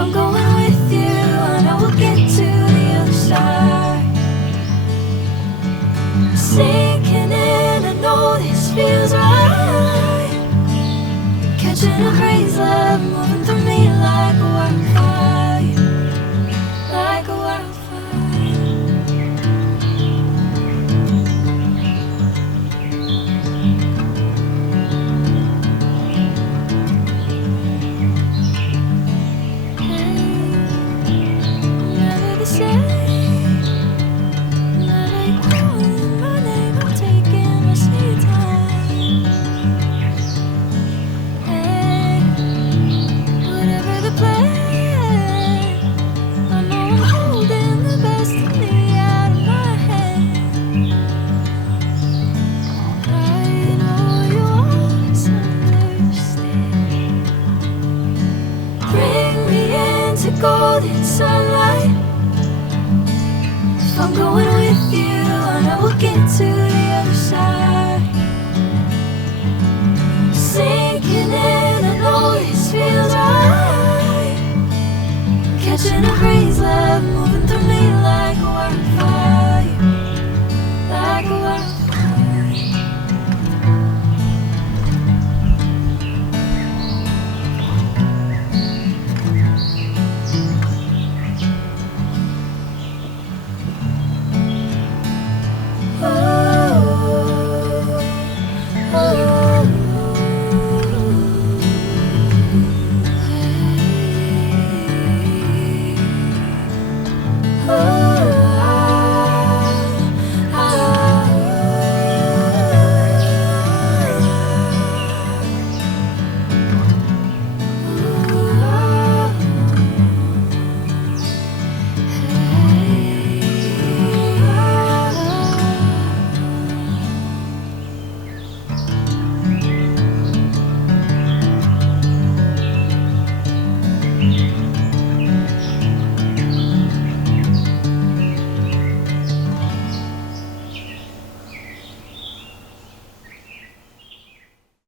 I'm going with you, I know we'll get to the other side. Sinking in, I know this feels right. Catching a breeze, love moving through me like a wildfire, like a wildfire. Never the same. Never calling my name, I'm taking my sweet time. Hey, whatever the plan, I know I'm holding the best of me out of my hand. I know you always understand. Bring me into golden sunlight. If I'm going with you, I know we'll get to the other side. Sinking in, I know this feels right. Catching a breeze, love moving through me like a wildfire, like a wildfire.